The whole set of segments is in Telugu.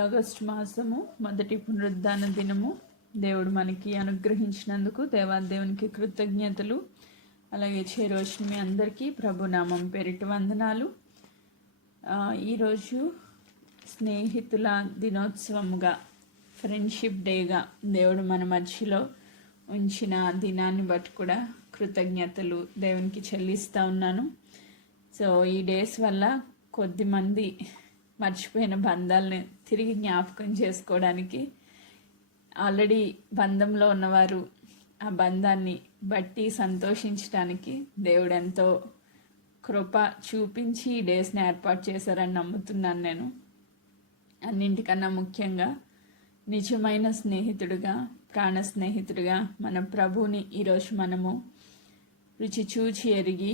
ఆగస్టు మాసము మొదటి పునరుద్ధాన దినము దేవుడు మనకి అనుగ్రహించినందుకు దేవాదేవునికి కృతజ్ఞతలు. అలాగే చేరవచ్చిన మీ అందరికీ ప్రభునామం పేరిట వందనాలు. ఈరోజు స్నేహితుల దినోత్సవముగా, ఫ్రెండ్షిప్ డేగా దేవుడు మన మధ్యలో ఉంచిన దినాన్ని బట్టి కూడా కృతజ్ఞతలు దేవునికి చెల్లిస్తూ ఉన్నాను. సో ఈ డేస్ వల్ల కొద్దిమంది మర్చిపోయిన బంధాలని తిరిగి జ్ఞాపకం చేసుకోవడానికి, ఆల్రెడీ బంధంలో ఉన్నవారు ఆ బంధాన్ని బట్టి సంతోషించడానికి దేవుడు ఎంతో కృప చూపించి ఈ డేస్ని ఏర్పాటు చేశారని నమ్ముతున్నాను నేను. అన్నింటికన్నా ముఖ్యంగా నిజమైన స్నేహితుడిగా, ప్రాణ స్నేహితుడిగా మన ప్రభువుని ఈరోజు మనము రుచి చూచి ఎరిగి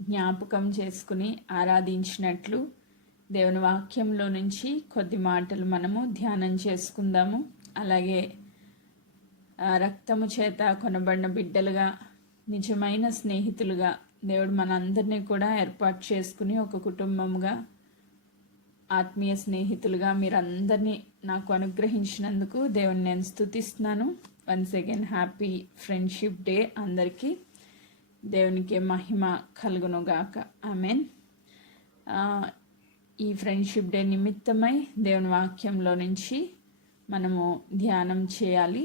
జ్ఞాపకం చేసుకుని ఆరాధించినట్లు దేవుని వాక్యంలో నుంచి కొద్ది మాటలు మనము ధ్యానం చేసుకుందాము. అలాగే రక్తము చేత కొనబడిన బిడ్డలుగా, నిజమైన స్నేహితులుగా దేవుడు మనందరినీ కూడా ఏర్పాటు చేసుకుని ఒక కుటుంబంగా, ఆత్మీయ స్నేహితులుగా మీరందరినీ నాకు అనుగ్రహించినందుకు దేవుని నేను స్తుతిస్తున్నాను. Once again happy friendship day అందరికీ. దేవునికి మహిమ కలుగునుగాక. ఆమెన్. ఈ ఫ్రెండ్షిప్ డే నిమిత్తమై దేవుని వాక్యంలో నుంచి మనము ధ్యానం చేయాలి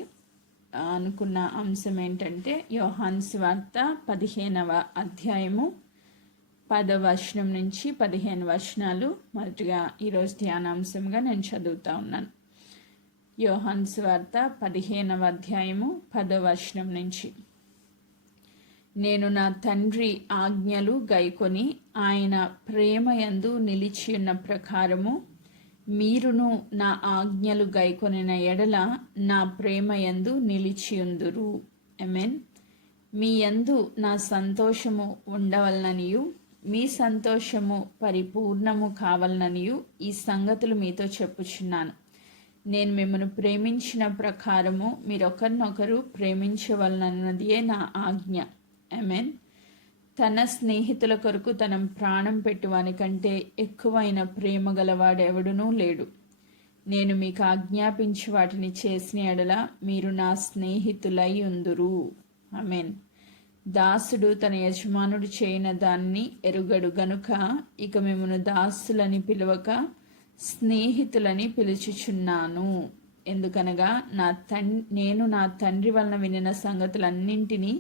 అనుకున్న అంశం ఏంటంటే యోహాను సువార్త 15వ అధ్యాయము 10వ వచనం నుంచి 15 వచనాలు మొదటిగా ఈరోజు ధ్యానాంశంగా నేను చదువుతా ఉన్నాను. యోహాను సువార్త 15వ అధ్యాయము 10వ వచనం నుంచి. నేను నా తండ్రి ఆజ్ఞలు గైకొని ఆయన ప్రేమయందు నిలిచియున్న ప్రకారము మీరును నా ఆజ్ఞలు గైకొనిన ఎడల నా ప్రేమయందు నిలిచియుందురు. ఆమేన్. మీ యందు నా సంతోషము ఉండవలననియు మీ సంతోషము పరిపూర్ణము కావాలననియు ఈ సంగతులు మీతో చెప్పుచున్నాను. నేను మిమ్మల్ని ప్రేమించిన ప్రకారము మీరొకరినొకరు ప్రేమించవలనన్నదే నా ఆజ్ఞ. ఆమేన్. తన స్నేహితుల కొరకు తన ప్రాణం పెట్టువాని కంటే ఎక్కువైన ప్రేమ గలవాడెవడునూ లేడు. నేను మీకు ఆజ్ఞాపించి వాటిని చేసిన ఎడల మీరు నా స్నేహితులై ఉందురు. ఆమేన్. దాసుడు తన యజమానుడు చేయన దాన్ని ఎరుగడు గనుక ఇక మిమ్మల్ని దాసులని పిలవక స్నేహితులని పిలుచుచున్నాను. ఎందుకనగా నేను నా తండ్రి వలన వినిన సంగతులన్నింటినీ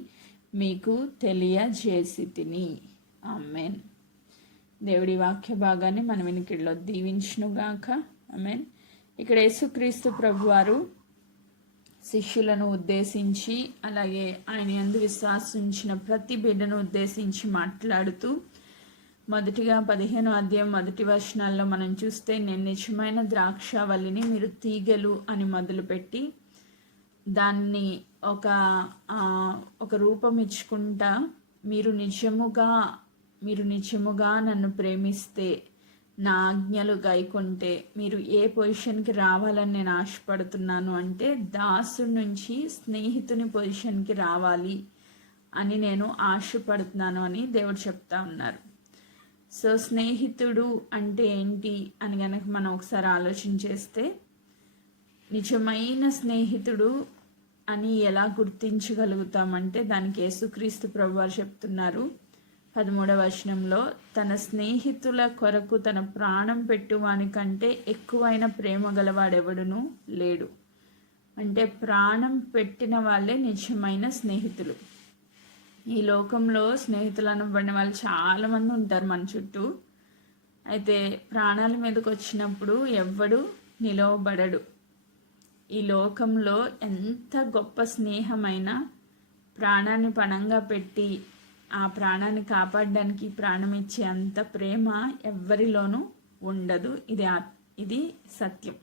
మీకు తెలియజేసి తిని. ఆమెన్. దేవుడి వాక్య భాగాన్ని మన వినికిడిలో దీవించునుగాక. ఆమెన్. ఇక్కడ యేసుక్రీస్తు ప్రభువారు శిష్యులను ఉద్దేశించి, అలాగే ఆయన యందు విశ్వాసించిన ప్రతి బిడ్డను ఉద్దేశించి మాట్లాడుతూ, మొదటిగా 15వ అధ్యాయం మొదటి వచనాల్లో మనం చూస్తే, నేను నిజమైన ద్రాక్షావల్లిని మీరు తీగలు అని మొదలుపెట్టి దాన్ని ఒక రూపం ఇచ్చుకుంటా, మీరు నిజముగా నన్ను ప్రేమిస్తే, నా ఆజ్ఞలు గైకొంటే మీరు ఏ పొజిషన్కి రావాలని నేను ఆశపడుతున్నాను అంటే దాసుడి నుంచి స్నేహితుని పొజిషన్కి రావాలి అని నేను ఆశపడుతున్నాను అని దేవుడు చెప్తా ఉన్నారు. సో స్నేహితుడు అంటే ఏంటి అని కనుక మనం ఒకసారి ఆలోచన చేస్తే, నిజమైన స్నేహితుడు అని ఎలా గుర్తించగలుగుతామంటే దానికి యేసుక్రీస్తు ప్రభువారు చెప్తున్నారు 13వ వచనంలో, తన స్నేహితుల కొరకు తన ప్రాణం పెట్టువాని కంటే ఎక్కువైన ప్రేమ గలవాడెవడునూ లేడు. అంటే ప్రాణం పెట్టిన వాళ్ళే నిజమైన స్నేహితులు. ఈ లోకంలో స్నేహితులు అనబడిన వాళ్ళు చాలామంది ఉంటారు మన చుట్టూ. అయితే ప్రాణాల మీదకి వచ్చినప్పుడు ఎవ్వడు నిలవబడడు. ఈ లోకంలో ఎంత గొప్ప స్నేహమైనా ప్రాణాన్ని పణంగా పెట్టి ఆ ప్రాణాన్ని కాపాడడానికి ప్రాణం ఇచ్చే అంత ప్రేమ ఎవ్వరిలోనూ ఉండదు. ఇది సత్యం.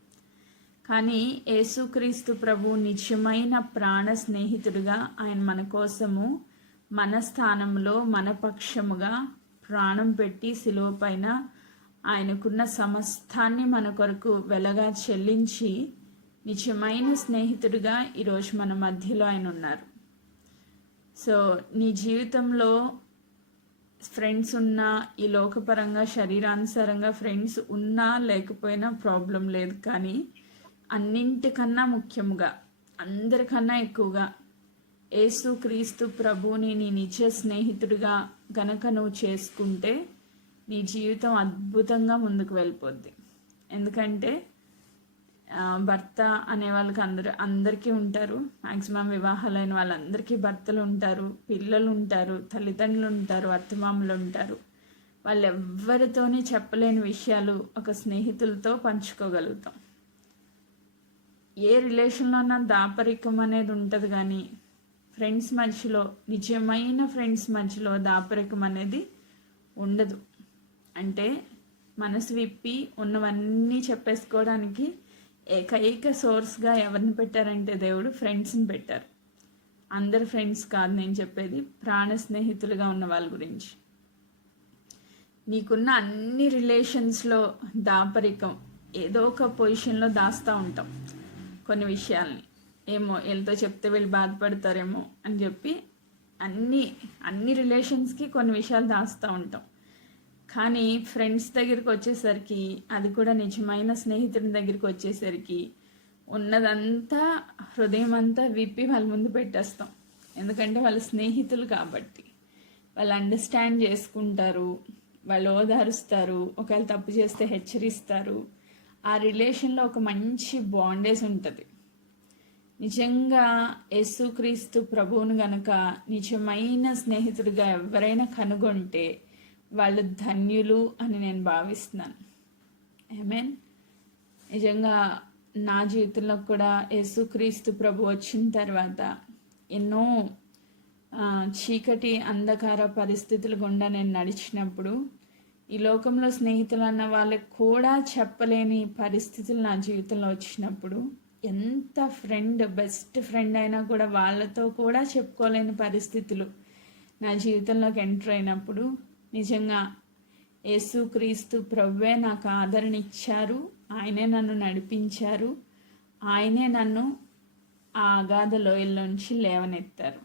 కానీ యేసుక్రీస్తు ప్రభు నిజమైన ప్రాణ స్నేహితుడిగా ఆయన మన కోసము, మన స్థానంలో, మన పక్షముగా ప్రాణం పెట్టి శిలువ పైన ఆయనకున్న సమస్తాన్ని మన కొరకు వెలగా చెల్లించి నిజమైన స్నేహితుడిగా ఈరోజు మన మధ్యలో ఆయన ఉన్నారు. సో నీ జీవితంలో ఫ్రెండ్స్ ఉన్నా, ఈ లోకపరంగా శరీరానుసారంగా ఫ్రెండ్స్ ఉన్నా లేకపోయినా ప్రాబ్లం లేదు. కానీ అన్నింటికన్నా ముఖ్యముగా, అందరికన్నా ఎక్కువగా యేసుక్రీస్తు ప్రభువుని నీ నిజ స్నేహితుడిగా గనక నువ్వు చేసుకుంటే నీ జీవితం అద్భుతంగా ముందుకు వెళ్ళిపోద్ది. ఎందుకంటే భర్త అనే వాళ్ళకి అందరికీ ఉంటారు. మ్యాక్సిమం వివాహాలైన వాళ్ళందరికీ భర్తలు ఉంటారు, పిల్లలు ఉంటారు, తల్లిదండ్రులు ఉంటారు, అత్తమామలు ఉంటారు. వాళ్ళెవ్వరితోని చెప్పలేని విషయాలు ఒక స్నేహితులతో పంచుకోగలుగుతాం. ఏ రిలేషన్లో అన్నా దాపరికం అనేది ఉంటుంది, కానీ ఫ్రెండ్స్ మధ్యలో, నిజమైన ఫ్రెండ్స్ మధ్యలో దాపరికం అనేది ఉండదు. అంటే మనసు విప్పి ఉన్నవన్నీ చెప్పేసుకోవడానికి ఏకైక సోర్స్గా ఎవరిని పెట్టారంటే దేవుడు ఫ్రెండ్స్ని పెట్టారు. అందరు ఫ్రెండ్స్ కాదు నేను చెప్పేది, ప్రాణ స్నేహితులుగా ఉన్న వాళ్ళ గురించి. నీకున్న అన్ని రిలేషన్స్లో దాపరికం ఏదో ఒక పొజిషన్లో దాస్తూ ఉంటాం. కొన్ని విషయాల్ని ఏమో వీళ్ళతో చెప్తే వీళ్ళు బాధపడతారేమో అని చెప్పి అన్ని రిలేషన్స్కి కొన్ని విషయాలు దాస్తూ ఉంటాం. కానీ ఫ్రెండ్స్ దగ్గరికి వచ్చేసరికి, అది కూడా నిజమైన స్నేహితుడి దగ్గరికి వచ్చేసరికి ఉన్నదంతా, హృదయం అంతా విప్పి వాళ్ళ ముందు పెట్టేస్తాం. ఎందుకంటే వాళ్ళ స్నేహితులు కాబట్టి. వాళ్ళు అండర్స్టాండ్ చేసుకుంటారు, వాళ్ళు ఓదారుస్తారు, ఒకవేళ తప్పు చేస్తే హెచ్చరిస్తారు. ఆ రిలేషన్లో ఒక మంచి బాండేజ్ ఉంటుంది. నిజంగా యేసుక్రీస్తు ప్రభువును గనక నిజమైన స్నేహితుడిగా ఎవరైనా కనుగొంటే వాళ్ళు ధన్యులు అని నేను భావిస్తున్నాను. ఆమేన్. నిజంగా నా జీవితంలో కూడా యేసుక్రీస్తు ప్రభు వచ్చిన తర్వాత ఎన్నో చీకటి అంధకార పరిస్థితుల గుండా నేను నడిచినప్పుడు, ఈ లోకంలో స్నేహితులు అన్న వాళ్ళకి కూడా చెప్పలేని పరిస్థితులు నా జీవితంలో వచ్చినప్పుడు, ఎంత బెస్ట్ ఫ్రెండ్ అయినా కూడా వాళ్ళతో కూడా చెప్పుకోలేని పరిస్థితులు నా జీవితంలోకి ఎంటర్ అయినప్పుడు, నిజంగా యేసుక్రీస్తు ప్రభువే నాకు ఆదరణ ఇచ్చారు. ఆయనే నన్ను నడిపించారు. ఆయనే నన్ను ఆ అగాధ లోయల్లోంచి లేవనెత్తారు.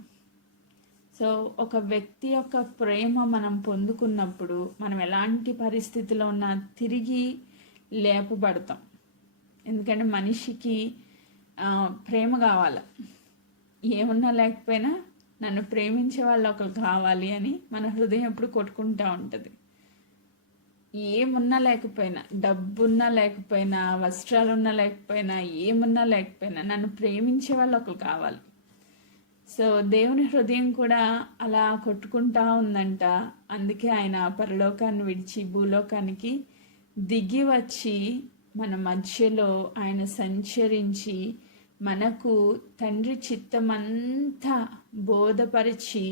సో ఒక వ్యక్తి యొక్క ప్రేమ మనం పొందుకున్నప్పుడు మనం ఎలాంటి పరిస్థితిలో ఉన్నా తిరిగి లేపబడతాం. ఎందుకంటే మనిషికి ప్రేమ కావాలి. ఏమున్నా లేకపోయినా నన్ను ప్రేమించే వాళ్ళు ఒకరు కావాలి అని మన హృదయం ఎప్పుడు కొట్టుకుంటూ ఉంటుంది. ఏమున్నా లేకపోయినా, డబ్బున్నా లేకపోయినా, వస్త్రాలున్నా లేకపోయినా, ఏమున్నా లేకపోయినా నన్ను ప్రేమించే వాళ్ళు ఒకరు కావాలి. సో దేవుని హృదయం కూడా అలా కొట్టుకుంటా ఉందంట. అందుకే ఆయన పరలోకాన్ని విడిచి భూలోకానికి దిగి వచ్చి మన మధ్యలో ఆయన సంచరించి మనకు తండ్రి చిత్తమంతా బోధపరిచి,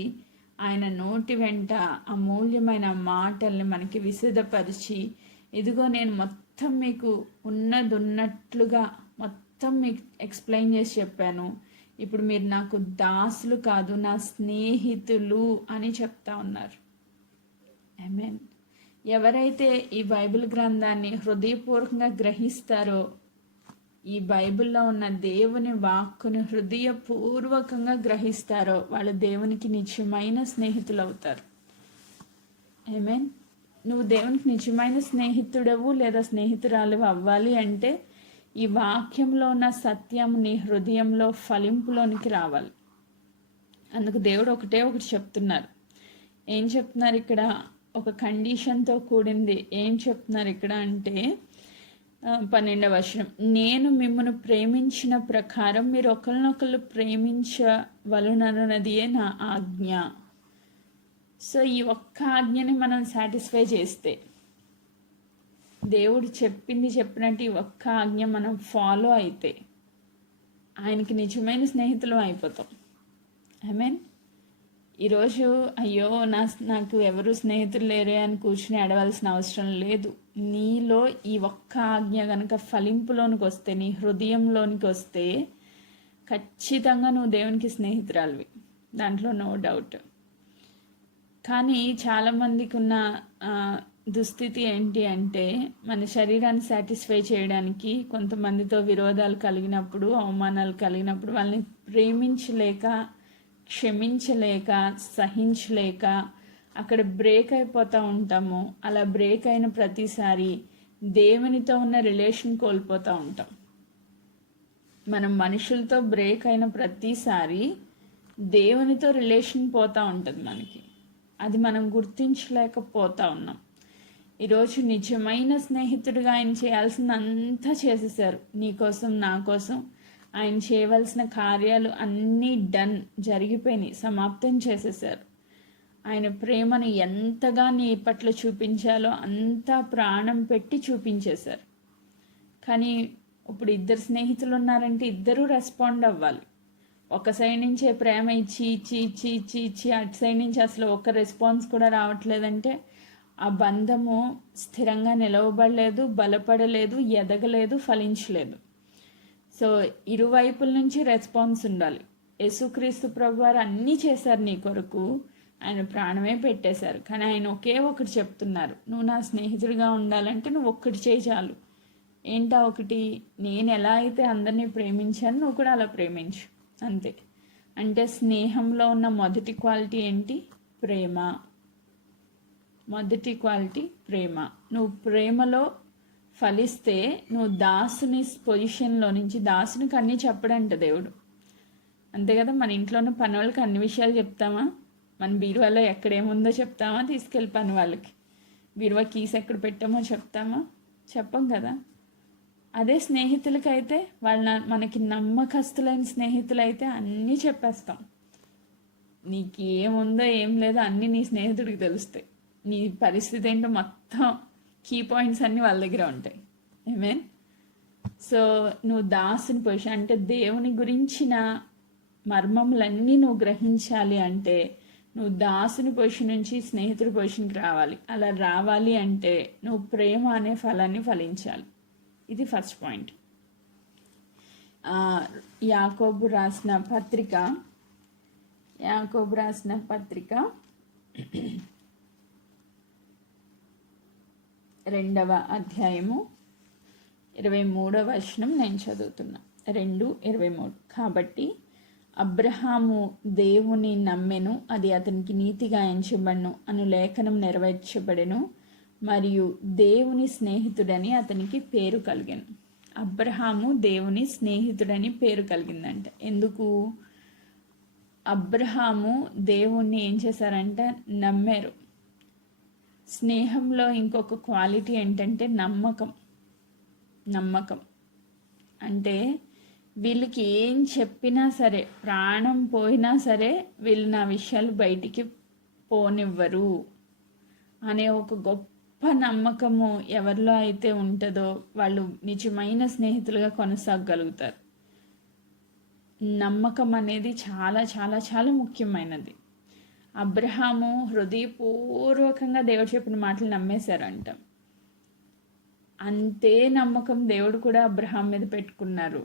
ఆయన నోటి వెంట అమూల్యమైన మాటల్ని మనకి విశదపరిచి, ఇదిగో నేను మొత్తం మీకు ఉన్నట్లుగా మొత్తం మీకు ఎక్స్ప్లెయిన్ చేసి చెప్పాను, ఇప్పుడు మీరు నాకు దాసులు కాదు నా స్నేహితులు అని చెప్తా ఉన్నారు. ఆమేన్. ఎవరైతే ఈ బైబిల్ గ్రంథాన్ని హృదయపూర్వకంగా గ్రహిస్తారో, ఈ బైబిల్లో ఉన్న దేవుని వాక్కును హృదయపూర్వకంగా గ్రహిస్తారో, వాళ్ళు దేవునికి నిజమైన స్నేహితులు అవుతారు. ఆమేన్. నువ్వు దేవునికి నిజమైన స్నేహితుడవు లేదా స్నేహితురాలు అవ్వాలి అంటే ఈ వాక్యంలో ఉన్న సత్యం నీ హృదయంలో ఫలింపులోనికి రావాలి. అందుకు దేవుడు ఒకటి చెప్తున్నారు. ఏం చెప్తున్నారు ఇక్కడ? ఒక కండిషన్తో కూడింది. ఏం చెప్తున్నారు ఇక్కడ అంటే 12వ వచనం, నేను మిమ్మల్ని ప్రేమించిన ప్రకారం మీరు ఒకరినొకరు ప్రేమించవలనన్నదియే నా ఆజ్ఞ. సో ఈ ఒక్క ఆజ్ఞని మనం సాటిస్ఫై చేస్తే, దేవుడు చెప్పినట్టు ఈ ఒక్క ఆజ్ఞ మనం ఫాలో అయితే ఆయనకి నిజమైన స్నేహితులు అయిపోతాం. ఆమేన్. ఈరోజు అయ్యో నాకు ఎవరు స్నేహితులు లేరే అని కూర్చుని అడవాల్సిన అవసరం లేదు. నీలో ఈ ఒక్క ఆజ్ఞ కనుక ఫలింపులోనికి వస్తే, నీ హృదయంలోనికి వస్తే ఖచ్చితంగా నువ్వు దేవునికి స్నేహితురాలివి, దాంట్లో నో డౌట్. కానీ చాలామందికి ఉన్న దుస్థితి ఏంటి అంటే, మన శరీరాన్ని సాటిస్ఫై చేయడానికి కొంతమందితో విరోధాలు కలిగినప్పుడు, అవమానాలు కలిగినప్పుడు వాళ్ళని ప్రేమించలేక, క్షమించలేక, సహించలేక అక్కడ బ్రేక్ అయిపోతూ ఉంటాము. అలా బ్రేక్ అయిన ప్రతిసారి దేవునితో ఉన్న రిలేషన్ కోల్పోతూ ఉంటాం. మనం మనుషులతో బ్రేక్ అయిన ప్రతిసారి దేవునితో రిలేషన్ పోతూ ఉంటుంది మనకి. అది మనం గుర్తించలేకపోతూ ఉన్నాం. ఈరోజు నిజమైన స్నేహితుడిగా ఆయన చేయాల్సిందంతా చేసేసారు. నీకోసం, నా కోసం ఆయన చేయవలసిన కార్యాలు అన్నీ డన్, జరిగిపోయినాయి, సమాప్తం చేసేసారు. ఆయన ప్రేమను ఎంతగా నీ పట్ల చూపించాలో అంతా ప్రాణం పెట్టి చూపించేశారు. కానీ ఇప్పుడు ఇద్దరు స్నేహితులు ఉన్నారంటే ఇద్దరూ రెస్పాండ్ అవ్వాలి. ఒక సైడ్ నుంచే ప్రేమ ఇచ్చి ఇచ్చి ఇచ్చి ఇచ్చి ఇచ్చి అటు సైడ్ నుంచి అసలు ఒక్క రెస్పాన్స్ కూడా రావట్లేదంటే ఆ బంధము స్థిరంగా నిలవబడలేదు, బలపడలేదు, ఎదగలేదు, ఫలించలేదు. సో ఇరువైపుల నుంచి రెస్పాన్స్ ఉండాలి. యేసుక్రీస్తు ప్రభువారు అన్నీ చేశారు నీ కొరకు, ఆయన ప్రాణమే పెట్టేశారు. కానీ ఆయన ఒకే ఒకటి చెప్తున్నారు, నువ్వు నా స్నేహితుడిగా ఉండాలంటే నువ్వు ఒక్కటి చేయి చాలు. ఏంటా ఒకటి? నేను ఎలా అయితే అందరినీ ప్రేమించాను నువ్వు కూడా అలా ప్రేమించు, అంతే. అంటే స్నేహంలో ఉన్న మొదటి క్వాలిటీ ఏంటి? ప్రేమ. మొదటి క్వాలిటీ ప్రేమ. నువ్వు ప్రేమలో ఫలిస్తే నువ్వు దాసుని పొజిషన్లో నుంచి, దాసునికి అన్నీ చెప్పడంట దేవుడు, అంతే కదా. మన ఇంట్లో ఉన్న పని వాళ్ళకి అన్ని విషయాలు చెప్తామా? మన బీరువాలో ఎక్కడేముందో చెప్తామా? తీసుకెళ్ళి పని వాళ్ళకి బీరువా కీస్ ఎక్కడ పెట్టామో చెప్తామా? చెప్పం కదా. అదే స్నేహితులకైతే మనకి నమ్మకస్తులైన స్నేహితులైతే అన్నీ చెప్పేస్తాం. నీకు ఏముందో ఏం లేదో అన్నీ నీ స్నేహితుడికి తెలుస్తాయి. నీ పరిస్థితి ఏంటో మొత్తం కీ పాయింట్స్ అన్నీ వాళ్ళ దగ్గర ఉంటాయి. మీన్ సో నువ్వు దాసుని పొజిషన్ అంటే దేవుని గురించిన మర్మములన్నీ నువ్వు గ్రహించాలి అంటే నువ్వు దాసుని పొజిషన్ నుంచి స్నేహితుడి పొజిషన్కి రావాలి. అలా రావాలి అంటే నువ్వు ప్రేమ అనే ఫలాన్ని ఫలించాలి. ఇది ఫస్ట్ పాయింట్. యాకోబు రాసిన పత్రిక 2వ అధ్యాయము 23వ వచనం నేను చదువుతున్నా. 2:23. కాబట్టి అబ్రహాము దేవుని నమ్మెను, అది అతనికి నీతిగా ఎంచబడెను అను లేఖనం నెరవేర్చబడెను, మరియు దేవుని స్నేహితుడని అతనికి పేరు కలిగెను. అబ్రహాము దేవుని స్నేహితుడని పేరు కలిగిందంట. ఎందుకు? అబ్రహాము దేవుణ్ణి ఏం చేశారంట? నమ్మారు. స్నేహంలో ఇంకొక క్వాలిటీ ఏంటంటే నమ్మకం. అంటే వీళ్ళకి ఏం చెప్పినా సరే, ప్రాణం పోయినా సరే వీళ్ళు నా విషయాలు బయటికి పోనివ్వరు అనే ఒక గొప్ప నమ్మకము ఎవరిలో అయితే ఉంటుందో వాళ్ళు నిజమైన స్నేహితులుగా కొనసాగగలుగుతారు. నమ్మకం అనేది చాలా చాలా చాలా ముఖ్యమైనది. అబ్రహాము హృదయపూర్వకంగా దేవుడు చెప్పిన మాటలు నమ్మేశారంట. అంతే నమ్మకం దేవుడు కూడా అబ్రహాం మీద పెట్టుకున్నారు.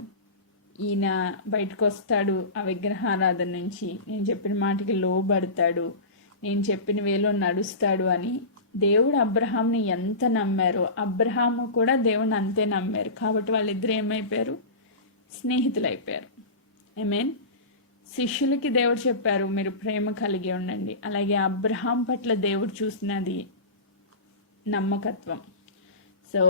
ఈయన బయటకు వస్తాడు ఆ విగ్రహారాధన నుంచి, నేను చెప్పిన మాటకి లోబడతాడు, నేను చెప్పిన వేలో నడుస్తాడు అని దేవుడు అబ్రహాంని ఎంత నమ్మారో అబ్రహాము కూడా దేవుడిని అంతే నమ్మారు. కాబట్టి వాళ్ళిద్దరు ఏమైపోయారు? స్నేహితులు అయిపోయారు. మీన్ శిష్యులకి దేవుడు చెప్పారు మీరు ప్రేమ కలిగి ఉండండి. అలాగే అబ్రహాం పట్ల దేవుడు చూసినది నమ్మకత్వం. సో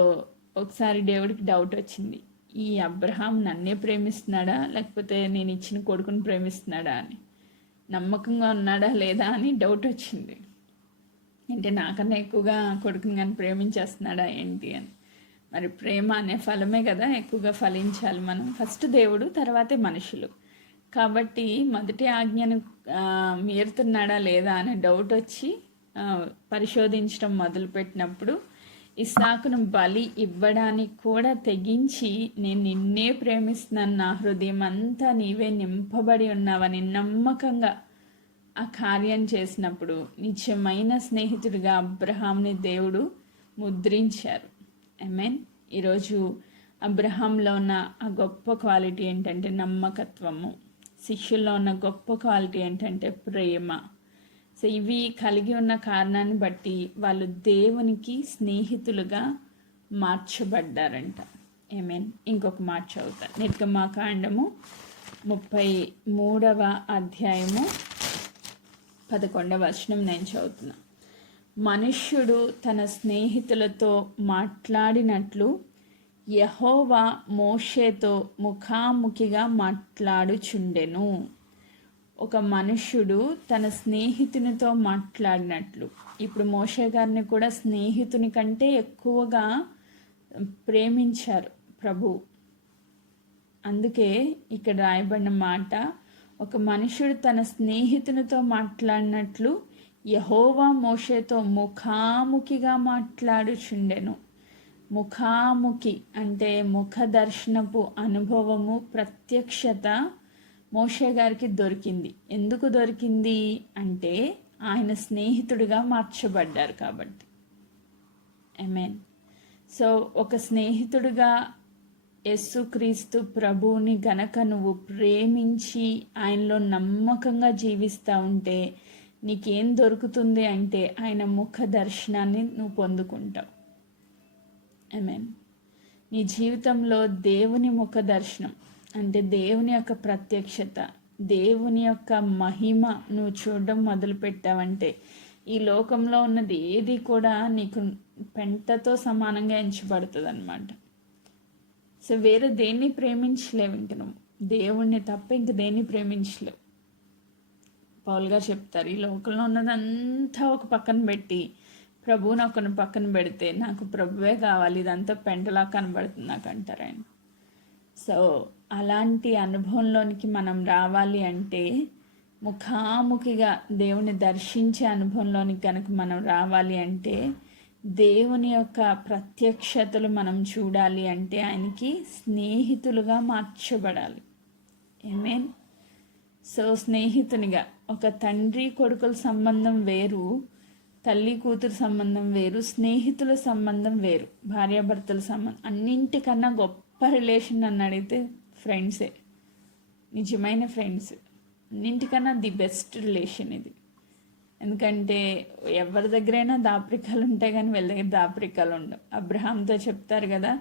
ఒకసారి దేవుడికి డౌట్ వచ్చింది, ఈ అబ్రహాం నన్నే ప్రేమిస్తున్నాడా లేకపోతే నేను ఇచ్చిన కొడుకుని ప్రేమిస్తున్నాడా అని, నమ్మకంగా ఉన్నాడా లేదా అని డౌట్ వచ్చింది. అంటే నాకన్నా ఎక్కువగా కొడుకుని కానీ ప్రేమించేస్తున్నాడా ఏంటి అని. మరి ప్రేమ అనే ఫలమే కదా ఎక్కువగా ఫలించాలి మనం. ఫస్ట్ దేవుడు, తర్వాతే మనుషులు. కాబట్టి మొదటి ఆజ్ఞను మీరుతున్నాడా లేదా అనే డౌట్ వచ్చి పరిశోధించడం మొదలుపెట్టినప్పుడు ఇస్సాకును బలి ఇవ్వడానికి కూడా తెగించి నేను నిన్నే ప్రేమిస్తున్నాను, నా హృదయం అంతా నీవే నింపబడి ఉన్నావని నమ్మకంగా ఆ కార్యం చేసినప్పుడు నిజమైన స్నేహితుడిగా అబ్రహాంని దేవుడు ముద్రించారు. మీన్ ఈరోజు అబ్రహాంలో ఉన్న ఆ గొప్ప క్వాలిటీ ఏంటంటే నమ్మకత్వము. శిష్యుల్లో ఉన్న గొప్ప క్వాలిటీ ఏంటంటే ప్రేమ. సో ఇవి కలిగి ఉన్న కారణాన్ని బట్టి వాళ్ళు దేవునికి స్నేహితులుగా మార్చబడ్డారంట. మీన్ ఇంకొక మాట చదువుతారు. నిర్గమాకాండము 33వ అధ్యాయము 11వ వచనం నేను చదువుతున్నా. మనుష్యుడు తన స్నేహితులతో మాట్లాడినట్లు యెహోవా మోషేతో ముఖాముఖిగా మాట్లాడుచుండెను. ఒక మనుష్యుడు తన స్నేహితునితో మాట్లాడినట్లు. ఇప్పుడు మోషే గారిని కూడా స్నేహితుని కంటే ఎక్కువగా ప్రేమించారు ప్రభు. అందుకే ఇక్కడ రాయబడిన మాట, ఒక మనుషుడు తన స్నేహితునితో మాట్లాడినట్లు యెహోవా మోషేతో ముఖాముఖిగా మాట్లాడుచుండెను. ముఖాముఖి అంటే ముఖ దర్శనపు అనుభవము, ప్రత్యక్షత మోషే గారికి దొరికింది. ఎందుకు దొరికింది అంటే ఆయన స్నేహితుడిగా మార్చబడ్డారు కాబట్టి. ఆమేన్. సో ఒక స్నేహితుడిగా యేసుక్రీస్తు ప్రభువుని గనక నువ్వు ప్రేమించి ఆయనలో నమ్మకంగా జీవిస్తూ ఉంటే నీకేం దొరుకుతుంది అంటే ఆయన ముఖ దర్శనాన్ని నువ్వు పొందుకుంటావు. ఆమేన్. నీ జీవితంలో దేవుని ముఖ దర్శనం అంటే దేవుని యొక్క ప్రత్యక్షత, దేవుని యొక్క మహిమ నువ్వు చూడడం మొదలుపెట్టావంటే ఈ లోకంలో ఉన్నది ఏది కూడా నీకు పెంటతో సమానంగా ఎంచబడుతుంది అన్నమాట. సో వేరే దేన్ని ప్రేమించలేవు, ఇంక నువ్వు దేవుణ్ణి తప్ప ఇంక దేన్ని ప్రేమించలేవు. పౌల్ గారు చెప్తారు, ఈ లోకంలో ఉన్నదంతా ఒక పక్కన పెట్టి ప్రభువుని ఒకరిని పక్కన పెడితే నాకు ప్రభువే కావాలి, ఇదంతా పెంటలా కనబడుతుంది నాకు అంటారు ఆయన. సో అలాంటి అనుభవంలోనికి మనం రావాలి అంటే ముఖాముఖిగా దేవుని దర్శించే అనుభవంలోనికి కనుక మనం రావాలి అంటే దేవుని యొక్క ప్రత్యక్షతలు మనం చూడాలి అంటే ఆయనకి స్నేహితులుగా మార్చబడాలి. ఆమేన్. సో స్నేహితునిగా ఒక తండ్రి కొడుకుల సంబంధం వేరు, తల్లి కూతురు సంబంధం వేరు, స్నేహితుల సంబంధం వేరు, భార్యాభర్తల సంబంధం. అన్నింటికన్నా గొప్ప రిలేషన్ నన్ను అడిగితే ఫ్రెండ్సే, నిజమైన ఫ్రెండ్స్. అన్నింటికన్నా ది బెస్ట్ రిలేషన్ ఇది. ఎందుకంటే ఎవరి దగ్గరైనా దాపరికాలు ఉంటాయి కానీ వీళ్ళ దగ్గర దాపరికాలు ఉండవు. అబ్రహాంతో చెప్తారు కదా,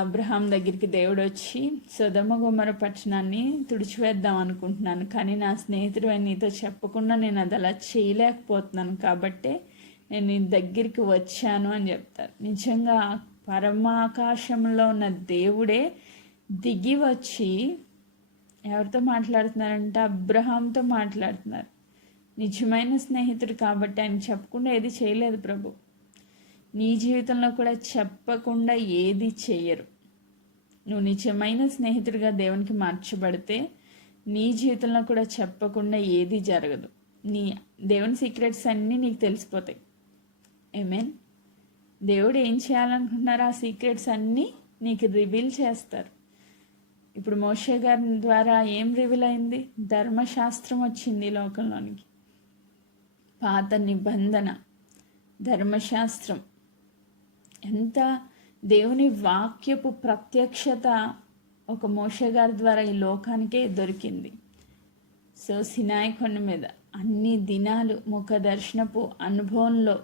అబ్రహాం దగ్గరికి దేవుడు వచ్చి సొదొమ గొమొర్రా పట్టణాన్ని తుడిచివేద్దాం అనుకుంటున్నాను, కానీ నా స్నేహితుడు నీతో చెప్పకుండా నేను అది అలా చేయలేకపోతున్నాను కాబట్టే నేను నీ దగ్గరికి వచ్చాను అని చెప్తారు. నిజంగా పరమాకాశంలో ఉన్న దేవుడే దిగి వచ్చి ఎవరితో మాట్లాడుతున్నారంటే అబ్రహాంతో మాట్లాడుతున్నారు. నిజమైన స్నేహితుడు కాబట్టి ఆయన చెప్పకుండా ఏది చేయలేదు ప్రభు. నీ జీవితంలో కూడా చెప్పకుండా ఏది చేయరు. నువ్వు నిజమైన స్నేహితుడిగా దేవునికి మార్చబడితే నీ జీవితంలో కూడా చెప్పకుండా ఏది జరగదు. నీ దేవుని సీక్రెట్స్ అన్నీ నీకు తెలిసిపోతాయి. ఆమేన్. దేవుడు ఏం చేయాలనుకుంటున్నారో ఆ సీక్రెట్స్ అన్నీ నీకు రివీల్ చేస్తారు. ఇప్పుడు మోషే గారి ద్వారా ఏం రివీల్ అయింది? ధర్మశాస్త్రం వచ్చింది లోకంలోనికి. పాత నిబంధన, ధర్మశాస్త్రం, ఎంత దేవుని వాక్యపు ప్రత్యక్షత ఒక మోషే గారి ద్వారా ఈ లోకానికే దొరికింది. సో సినాయి కొండ మీద అన్ని దినాలు ముఖ దర్శనపు అనుభవంలో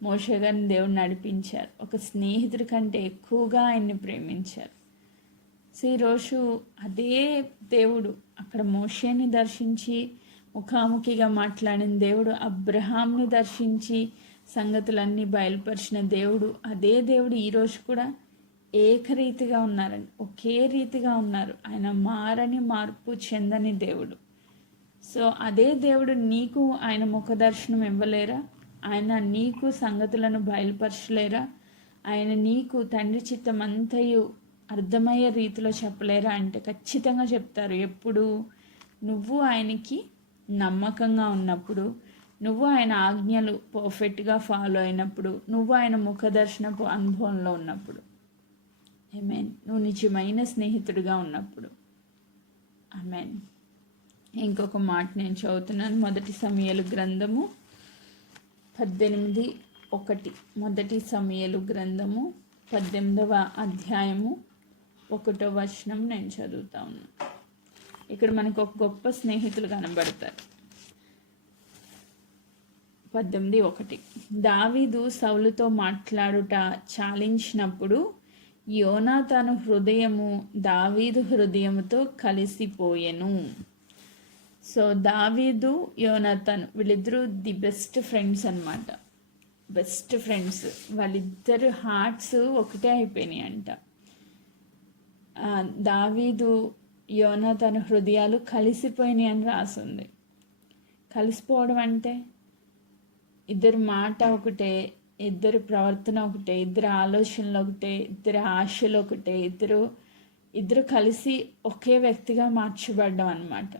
మోషే గారిని దేవుడు నడిపించారు. ఒక స్నేహితుడి కంటే ఎక్కువగా ఆయన్ని ప్రేమించారు. సో ఈరోజు అదే దేవుడు అక్కడ మోషేని దర్శించి ముఖాముఖిగా మాట్లాడిన దేవుడు, అబ్రహాంని దర్శించి సంగతులన్నీ బయలుపరిచిన దేవుడు, అదే దేవుడు ఈరోజు కూడా ఏకరీతిగా ఉన్నారండి, ఒకే రీతిగా ఉన్నారు. ఆయన మారని, మార్పు చెందని దేవుడు. సో అదే దేవుడు నీకు ఆయన ముఖ దర్శనం ఇవ్వలేరా? ఆయన నీకు సంగతులను బయలుపరచలేరా? ఆయన నీకు తండ్రి చిత్తం అంతయు అర్థమయ్యే రీతిలో చెప్పలేరా అంటే ఖచ్చితంగా చెప్తారు. ఎప్పుడు నువ్వు ఆయనకి నమ్మకంగా ఉన్నప్పుడు, నువ్వు ఆయన ఆజ్ఞలు పర్ఫెక్ట్గా ఫాలో అయినప్పుడు, నువ్వు ఆయన ముఖ దర్శనపు అనుభవంలో ఉన్నప్పుడు, ఆమేన్, నువ్వు నిజమైన స్నేహితుడిగా ఉన్నప్పుడు. ఆమేన్. ఇంకొక మాట నేను చదువుతున్నాను. 1 సమూయేలు గ్రంథము 18:1. 1 సమూయేలు గ్రంథము 18వ అధ్యాయము 1వ వచనం నేను చదువుతా ఉన్నాను. ఇక్కడ మనకు ఒక గొప్ప స్నేహితులు కనబడతారు. 18:1. దావీదు సౌలుతో మాట్లాడుట చాలించినప్పుడు యోనాతాను హృదయము దావీదు హృదయముతో కలిసిపోయెను. సో దావీదు, యోనాతాను వీళ్ళిద్దరూ ది బెస్ట్ ఫ్రెండ్స్ అన్నమాట. Best friends. వాళ్ళిద్దరు హార్ట్స్ ఒకటే అయిపోయినాయి అంట. దావీదు యోనాతాను హృదయాలు కలిసిపోయినాయి అని రాసింది. కలిసిపోవడం అంటే ఇద్దరు మాట ఒకటే, ఇద్దరు ప్రవర్తన ఒకటే, ఇద్దరు ఆలోచనలు ఒకటే, ఇద్దరు ఆశలు ఒకటే, ఇద్దరు కలిసి ఒకే వ్యక్తిగా మార్చబడ్డం అన్నమాట.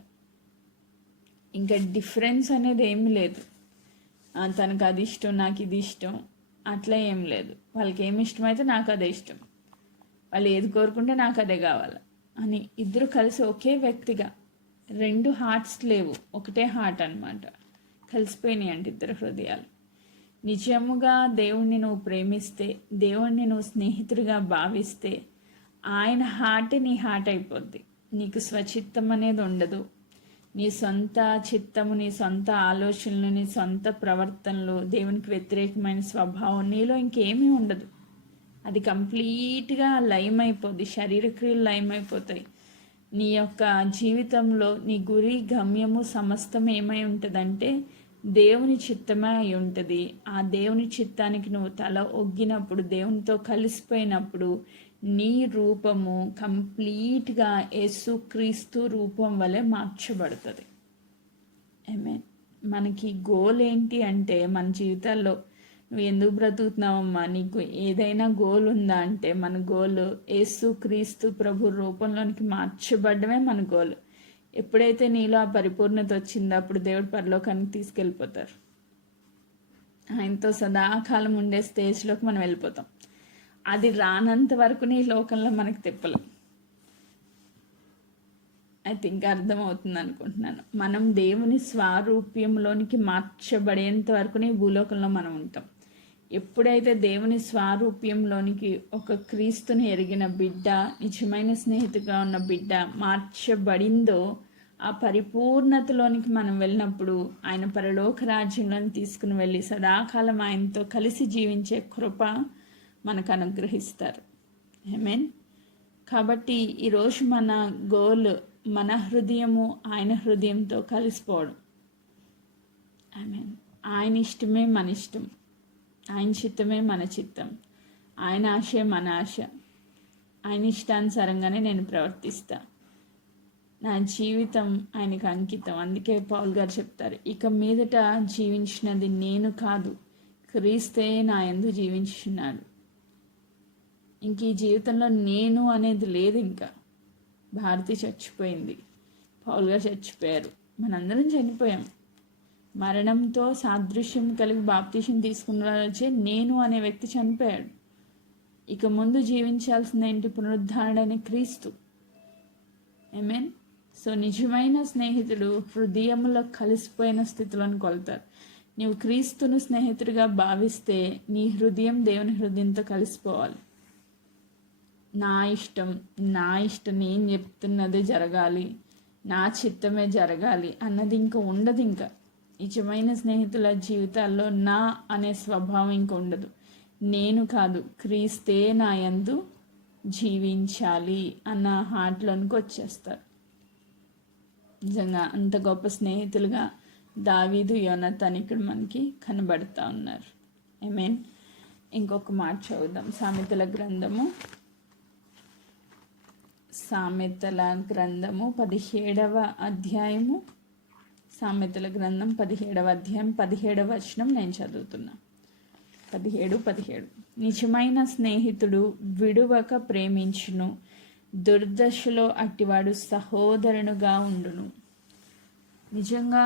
ఇంకా డిఫరెన్స్ అనేది ఏమి లేదు. తనకు అది ఇష్టం, నాకు ఇది ఇష్టం, అట్లా ఏం లేదు. వాళ్ళకి ఏమి ఇష్టమైతే నాకు అదే ఇష్టం, వాళ్ళు ఏది కోరుకుంటే నాకు అదే కావాలి అని ఇద్దరు కలిసి ఒకే వ్యక్తిగా, రెండు హార్ట్స్ లేవు, ఒకటే హార్ట్ అన్నమాట. కలిసిపోయినాయి అంటే ఇద్దరు హృదయాలు. నిజముగా దేవుణ్ణి నువ్వు ప్రేమిస్తే, దేవుణ్ణి నువ్వు స్నేహితుడిగా భావిస్తే, ఆయన హార్ట్ నీ హార్ట్ అయిపోద్ది. నీకు స్వచిత్తం అనేది ఉండదు. నీ సొంత చిత్తము, నీ సొంత ఆలోచనలు, నీ సొంత ప్రవర్తనలు, దేవునికి వ్యతిరేకమైన స్వభావం నీలో ఇంకేమీ ఉండదు. అది కంప్లీట్గా లయం అయిపోద్ది. శరీరక్రియలు లయం అయిపోతాయి. నీ యొక్క జీవితంలో నీ గురి, గమ్యము, సమస్తం ఏమై ఉంటుందంటే దేవుని చిత్తమే అయి ఉంటుంది. ఆ దేవుని చిత్తానికి నువ్వు తల ఒగ్గినప్పుడు, దేవునితో కలిసిపోయినప్పుడు నీ రూపము కంప్లీట్గా యేసుక్రీస్తు రూపం వలె మార్చబడుతుంది. ఆమేన్. మనకి గోల్ ఏంటి అంటే, మన జీవితాల్లో నువ్వు ఎందుకు బ్రతుకుతున్నావమ్మా, నీకు ఏదైనా గోల్ ఉందా అంటే, మన గోల్ యేసుక్రీస్తు ప్రభు రూపంలోనికి మార్చబడ్డమే మన గోల్. ఎప్పుడైతే నీలో ఆ పరిపూర్ణత వచ్చిందో అప్పుడు దేవుడు పరలోకానికి తీసుకెళ్ళిపోతారు. ఆయనతో సదాకాలం ఉండే స్టేజ్లోకి మనం వెళ్ళిపోతాం. అది రానంత వరకు నీ లోకంలో మనకు తిప్పలు. ఐ థింక్ అర్థమవుతుంది అనుకుంటున్నాను. మనం దేవుని స్వారూప్యంలోనికి మార్చబడేంత వరకు నీ భూలోకంలో మనం ఉంటాం. ఎప్పుడైతే దేవుని స్వారూప్యంలోనికి ఒక క్రీస్తుని ఎరిగిన బిడ్డ, నిజమైన స్నేహితుగా ఉన్న బిడ్డ మార్చబడిందో, ఆ పరిపూర్ణతలోనికి మనం వెళ్ళినప్పుడు ఆయన పరలోక రాజ్యంలోని తీసుకుని వెళ్ళి సదాకాలం ఆయనతో కలిసి జీవించే కృప మనకు అనుగ్రహిస్తారు. ఆమేన్. కాబట్టి ఈరోజు మన గోల్, మన హృదయము ఆయన హృదయంతో కలిసిపోవడం. ఆమేన్. ఆయన ఇష్టమే మన ఇష్టం, ఆయన చిత్తమే మన చిత్తం, ఆయన ఆశే మన ఆశ. ఆయన ఇష్టానుసారంగానే నేను ప్రవర్తిస్తా. నా జీవితం ఆయనకు అంకితం. అందుకే పౌల్ గారు చెప్తారు, ఇక మీదట జీవించినది నేను కాదు, క్రీస్తే నా యందు జీవించున్నాడు. ఇంక ఈ జీవితంలో నేను అనేది లేదు. ఇంకా భారతి చచ్చిపోయింది, పౌల్ గారు చచ్చిపోయారు, మనందరం చనిపోయాం. మరణంతో సాదృశ్యం కలిగి బాప్తీసం తీసుకున్న వచ్చే నేను అనే వ్యక్తి చనిపోయాడు. ఇక ముందు జీవించాల్సిందేంటి? పునరుద్ధరణైన క్రీస్తు. ఆమేన్. సో నిజమైన స్నేహితుడు హృదయంలో కలిసిపోయిన స్థితిలోని కొలుతారు. నీవు క్రీస్తును స్నేహితుడిగా భావిస్తే నీ హృదయం దేవుని హృదయంతో కలిసిపోవాలి. నా ఇష్టం నేను చెప్తున్నదే జరగాలి, నా చిత్తమే జరగాలి అన్నది ఇంకా ఉండదు. ఇంకా నిజమైన స్నేహితుల జీవితాల్లో నా అనే స్వభావం ఇంకా ఉండదు. నేను కాదు, క్రీస్తే నా యందు జీవించాలి అన్న హార్ట్లోనికి వచ్చేస్తారు. నిజంగా అంత గొప్ప స్నేహితులుగా దావీదు, యోనాతాన్ ఇక్కడ మనకి కనబడుతూ ఉన్నారు. ఆమేన్. ఇంకొక మాట చదువుదాం. సామెతల గ్రంథము 17వ అధ్యాయము. సామెతల గ్రంథం 17వ అధ్యాయం 17వ వచనం నేను చదువుతున్నా. 17. నిజమైన స్నేహితుడు విడువక ప్రేమించును, దుర్దశలో అట్టివాడు సహోదరునుగా ఉండును. నిజంగా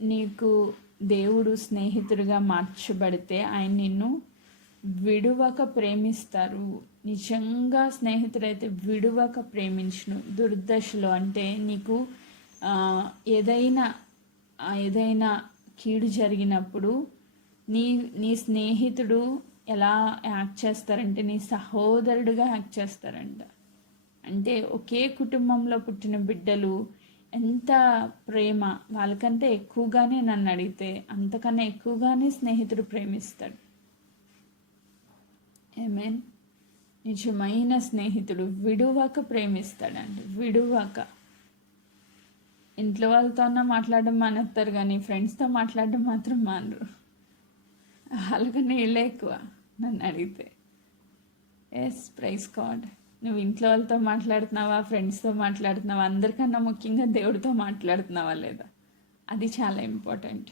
నీకు దేవుడు స్నేహితుడిగా మార్చబడితే ఆయన నిన్ను విడువక ప్రేమిస్తారు. నిజంగా స్నేహితుడైతే విడువక ప్రేమించును. దుర్దశలో అంటే నీకు ఏదైనా కీడు జరిగినప్పుడు నీ స్నేహితుడు ఎలా యాక్ట్ చేస్తారంటే నీ సహోదరుడుగా యాక్ట్ చేస్తారంట. అంటే ఒకే కుటుంబంలో పుట్టిన బిడ్డలు ఎంత ప్రేమ, వాళ్ళకంటే ఎక్కువగానే, నన్ను అడిగితే అంతకన్నా ఎక్కువగానే స్నేహితుడు ప్రేమిస్తాడు. ఆమేన్. నిజమైన స్నేహితుడు విడువక ప్రేమిస్తాడండి. విడువక. ఇంట్లో వాళ్ళతో మాట్లాడడం మానేస్తారు కానీ ఫ్రెండ్స్తో మాట్లాడడం మాత్రం మానరు. వాళ్ళకి నీళ్ళే ఎక్కువ నన్ను అడిగితే. Yes, praise God. నువ్వు ఇంట్లో వాళ్ళతో మాట్లాడుతున్నావా, ఫ్రెండ్స్తో మాట్లాడుతున్నావా, అందరికన్నా ముఖ్యంగా దేవుడితో మాట్లాడుతున్నావా లేదా, అది చాలా ఇంపార్టెంట్.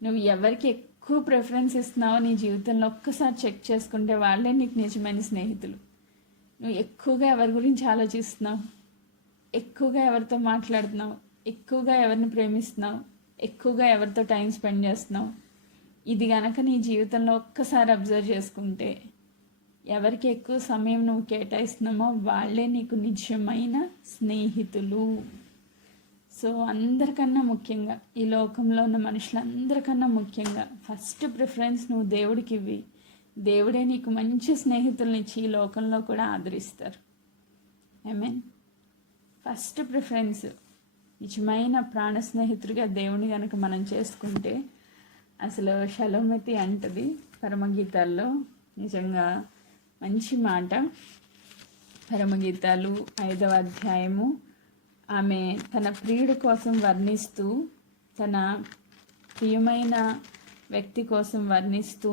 నువ్వు ఎవరికి ఎక్కువ ప్రిఫరెన్స్ ఇస్తున్నావో నీ జీవితంలో ఒక్కసారి చెక్ చేసుకుంటే వాళ్ళే నీకు నిజమైన స్నేహితులు. నువ్వు ఎక్కువగా ఎవరి గురించి ఆలోచిస్తున్నావు, ఎక్కువగా ఎవరితో మాట్లాడుతున్నావు, ఎక్కువగా ఎవరిని ప్రేమిస్తున్నావు, ఎక్కువగా ఎవరితో టైం స్పెండ్ చేస్తున్నావు, ఇది గనక నీ జీవితంలో ఒక్కసారి అబ్జర్వ్ చేసుకుంటే ఎవరికి ఎక్కువ సమయం నువ్వు కేటాయిస్తున్నామో వాళ్ళే నీకు నిజమైన స్నేహితులు. సో అందరికన్నా ముఖ్యంగా, ఈ లోకంలో ఉన్న మనుషులందరికన్నా ముఖ్యంగా ఫస్ట్ ప్రిఫరెన్స్ నువ్వు దేవుడికి ఇవ్వి. దేవుడే నీకు మంచి స్నేహితుల్ని ఇచ్చి ఈ లోకంలో కూడా ఆదరిస్తారు. ఐ మీన్ ఫస్ట్ ప్రిఫరెన్స్ నిజమైన ప్రాణ స్నేహితుడిగా దేవుని కనుక మనం చేసుకుంటే, అసలు షలోమతి అంటది పరమగీతాల్లో, నిజంగా మంచి మాట. పరమగీతాలు 5వ అధ్యాయము ఆమె తన ప్రియుడి కోసం వర్ణిస్తూ, తన ప్రియమైన వ్యక్తి కోసం వర్ణిస్తూ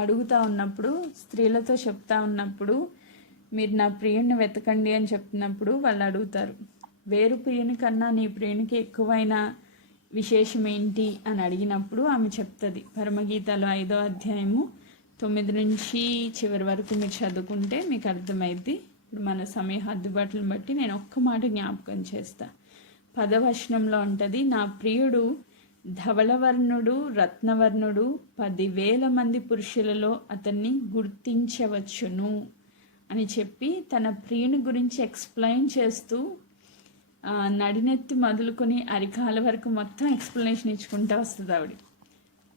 అడుగుతూ ఉన్నప్పుడు, స్త్రీలతో చెప్తా ఉన్నప్పుడు, మీరు నా ప్రియుడిని వెతకండి అని చెప్తున్నప్పుడు వాళ్ళు అడుగుతారు, వేరు ప్రియుని కన్నా నీ ప్రియునికి ఎక్కువైన విశేషం ఏంటి అని అడిగినప్పుడు ఆమె చెప్తుంది. పరమగీతాలు 5వ అధ్యాయము 9 నుంచి చివరి వరకు మీరు చదువుకుంటే మీకు అర్థమైద్ది. ఇప్పుడు మన సమయ హద్దుబాట్లను బట్టి నేను ఒక్క మాట జ్ఞాపకం చేస్తా. 10వ వచనంలో ఉంటుంది, నా ప్రియుడు ధవళవర్ణుడు, రత్నవర్ణుడు, 10,000 మంది పురుషులలో అతన్ని గుర్తించవచ్చును అని చెప్పి తన ప్రియుని గురించి ఎక్స్ప్లెయిన్ చేస్తూ నడినెత్తి మొదలుకొని అరికాల వరకు మొత్తం ఎక్స్ప్లెనేషన్ ఇచ్చుకుంటూ వస్తుంది ఆవిడ.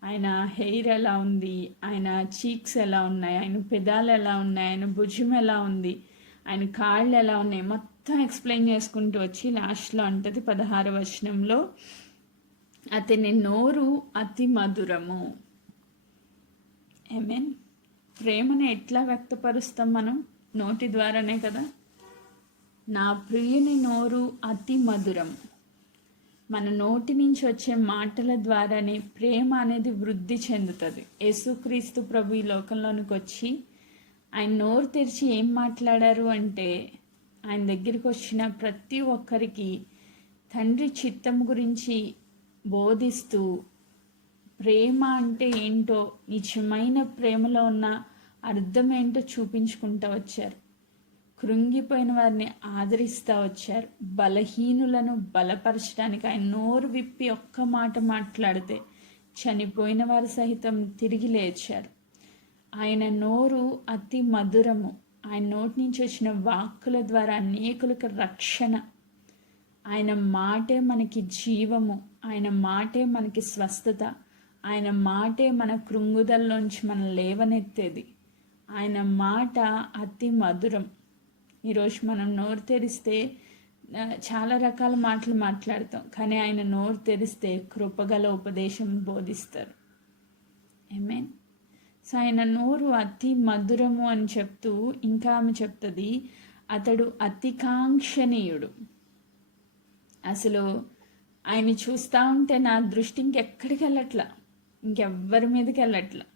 ఆయన హెయిర్ ఎలా ఉంది, ఆయన చీక్స్ ఎలా ఉన్నాయి, ఆయన పెదాలు ఎలా ఉన్నాయి, ఆయన భుజం ఎలా ఉంది, ఆయన కాళ్ళు ఎలా ఉన్నాయి, మొత్తం ఎక్స్ప్లెయిన్ చేసుకుంటూ వచ్చి లాస్ట్లో అంటది 16వ వచనంలో, అతని నోరు అతి మధురము. ఐ మీన్ ప్రేమను ఎట్లా వ్యక్తపరుస్తాం మనం? నోటి ద్వారానే కదా. నా ప్రియుని నోరు అతి మధురం. మన నోటి నుంచి వచ్చే మాటల ద్వారానే ప్రేమ అనేది వృద్ధి చెందుతుంది. యేసుక్రీస్తు ప్రభు ఈ లోకంలోనికి వచ్చి ఆయన నోరు తెరిచి ఏం మాట్లాడారు అంటే, ఆయన దగ్గరికి వచ్చిన ప్రతి ఒక్కరికి తండ్రి చిత్తం గురించి బోధిస్తూ ప్రేమ అంటే ఏంటో, నిజమైన ప్రేమలో ఉన్న అర్థం ఏంటో చూపించుకుంటూ వచ్చారు. కృంగిపోయిన వారిని ఆదరిస్తూ వచ్చారు. బలహీనులను బలపరచడానికి ఆయన నోరు విప్పి ఒక్క మాట మాట్లాడితే చనిపోయిన వారు సహితం తిరిగి లేచారు. ఆయన నోరు అతి మధురము. ఆయన నోటి నుంచి వచ్చిన వాక్కుల ద్వారా అనేకులకు రక్షణ. ఆయన మాటే మనకి జీవము, ఆయన మాటే మనకి స్వస్థత, ఆయన మాటే మన కృంగుదల్లోంచి మనం లేవనెత్తేది. ఆయన మాట అతి మధురం. ఈరోజు మనం నోరు తెరిస్తే చాలా రకాల మాటలు మాట్లాడతాం, కానీ ఆయన నోరు తెరిస్తే కృపగల ఉపదేశం బోధిస్తారు. ఆమేన్. సో ఆయన నోరు అతి మధురము అని చెప్తూ ఇంకా ఆమె చెప్తుంది, అతడు అతికాంక్షణీయుడు. అసలు ఆయన చూస్తూ ఉంటే నా దృష్టి ఇంకెక్కడికి వెళ్ళట్లా, ఇంకెవ్వరి మీదకి వెళ్ళట్లా.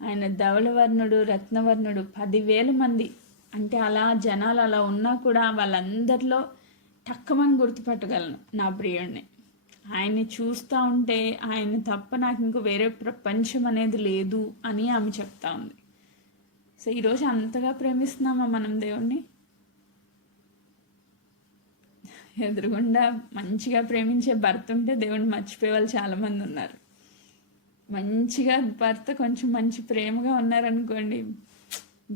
ఆయన ధవళవర్ణుడు, రత్నవర్ణుడు, 10,000 మంది అంటే అలా జనాలు అలా ఉన్నా కూడా వాళ్ళందరిలో టక్కమని గుర్తుపట్టగలను నా ప్రియుడిని. ఆయన్ని చూస్తూ ఉంటే ఆయన తప్ప నాకు ఇంకో వేరే ప్రపంచం అనేది లేదు అని ఆమె చెప్తా ఉంది. సో ఈరోజు అంతగా ప్రేమిస్తున్నామా మనం దేవుణ్ణి? ఎదురుగుండా మంచిగా ప్రేమించే భర్త ఉంటే దేవుణ్ణి మర్చిపోయే వాళ్ళు చాలామంది ఉన్నారు. మంచిగా భర్త కొంచెం మంచి ప్రేమగా ఉన్నారనుకోండి,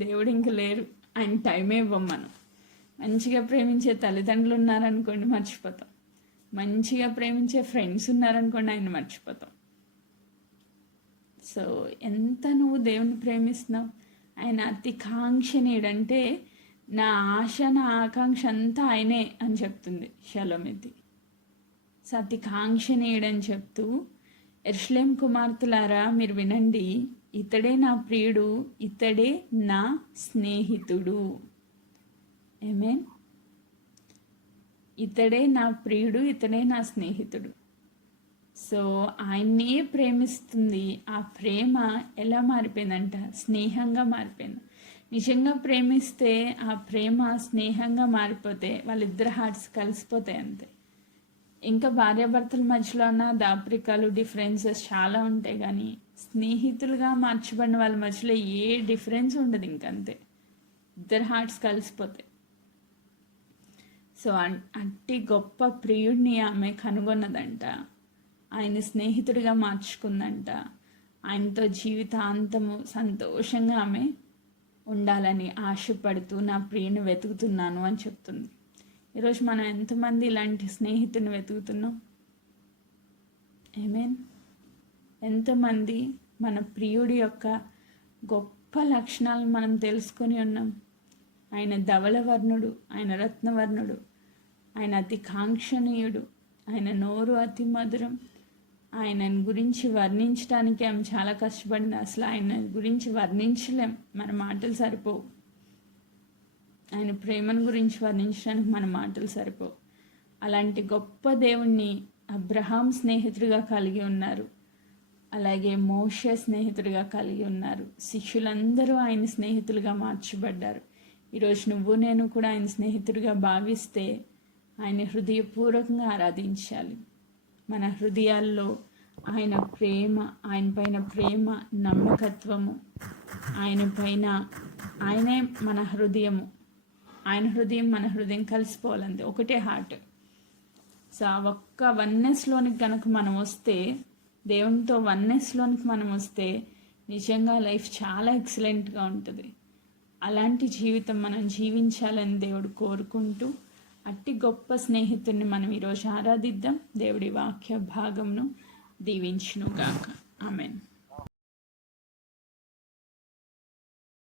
దేవుడు ఇంక లేరు, ఆయన టైమే ఇవ్వం మనం. మంచిగా ప్రేమించే తల్లిదండ్రులు ఉన్నారనుకోండి, మర్చిపోతాం. మంచిగా ప్రేమించే ఫ్రెండ్స్ ఉన్నారనుకోండి, ఆయన మర్చిపోతాం. సో ఎంత నువ్వు దేవుని ప్రేమిస్తున్నావు? ఆయన అతి కాంక్షణీయుడంటే నా ఆశ, నా ఆకాంక్ష అంతా ఆయనే అని చెప్తుంది షలోమితి. సో అతి కాంక్షణీయుడని చెప్తూ, యెరూషలేము కుమార్తెలారా మీరు వినండి, ఇతడే నా ప్రియుడు, ఇతడే నా స్నేహితుడు. ఆమేన్. ఇతడే నా ప్రియుడు, ఇతడే నా స్నేహితుడు. సో ఆయన్నే ప్రేమిస్తుంది. ఆ ప్రేమ ఎలా మారిపోయిందంట? స్నేహంగా మారిపోయింది. నిజంగా ప్రేమిస్తే ఆ ప్రేమ స్నేహంగా మారిపోతే వాళ్ళిద్దరు హార్ట్స్ కలిసిపోతాయి అంతే. ఇంకా భార్యాభర్తల మధ్యలో ఉన్న దాపరికాలు డిఫరెన్సెస్ చాలా ఉంటాయి, కానీ స్నేహితులుగా మార్చబడిన వాళ్ళ మధ్యలో ఏ డిఫరెన్స్ ఉండదు, ఇంకంతే. ఇద్దరు హార్ట్స్ కలిసిపోతాయి. సో అట్టి గొప్ప ప్రియుడిని ఆమె కనుగొన్నదంట. ఆయన స్నేహితుడిగా మార్చుకుందంట. ఆయనతో జీవితాంతము సంతోషంగా ఆమె ఉండాలని ఆశపడుతూ నా ప్రియుని వెతుకుతున్నాను అని చెప్తుంది. ఈరోజు మనం ఎంతమంది ఇలాంటి స్నేహితుని వెతుకుతున్నాం? ఆమేన్. ఎంతమంది మన ప్రియుడి యొక్క గొప్ప లక్షణాలను మనం తెలుసుకొని ఉన్నాం? ఆయన ధవళవర్ణుడు, ఆయన రత్నవర్ణుడు, ఆయన అతి కాంక్షణీయుడు, ఆయన నోరు అతి మధురం. ఆయన గురించి వర్ణించడానికి ఆమె చాలా కష్టపడింది. అసలు ఆయన గురించి వర్ణించలేం, మన మాటలు సరిపోవు. ఆయన ప్రేమను గురించి వర్ణించడానికి మన మాటలు సరిపోవు. అలాంటి గొప్ప దేవుణ్ణి అబ్రహాం స్నేహితుడిగా కలిగి ఉన్నారు. అలాగే మోషే స్నేహితుడిగా కలిగి ఉన్నారు. శిష్యులందరూ ఆయన స్నేహితులుగా మార్చబడ్డారు. ఈరోజు నువ్వు నేను కూడా ఆయన స్నేహితుడిగా భావిస్తే ఆయన హృదయపూర్వకంగా ఆరాధించాలి. మన హృదయాల్లో ఆయన ప్రేమ, ఆయన పైన ప్రేమ, నమ్మకత్వము, ఆయన పైన ఆయనే మన హృదయము, ఆయన హృదయం మన హృదయం కలిసిపోవాలంతే, ఒకటే హార్ట్. సో ఆ ఒక్క వన్నెస్లోనికి కనుక మనం వస్తే, దేవునితో వన్నెస్లోనికి మనం వస్తే నిజంగా లైఫ్ చాలా ఎక్సలెంట్గా ఉంటుంది. అలాంటి జీవితం మనం జీవించాలని దేవుడు కోరుకుంటూ, అట్టి గొప్ప స్నేహితుడిని మనం ఈరోజు ఆరాధిద్దాం. దేవుడి వాక్య భాగంను దీవించునుగాక. ఆమేన్.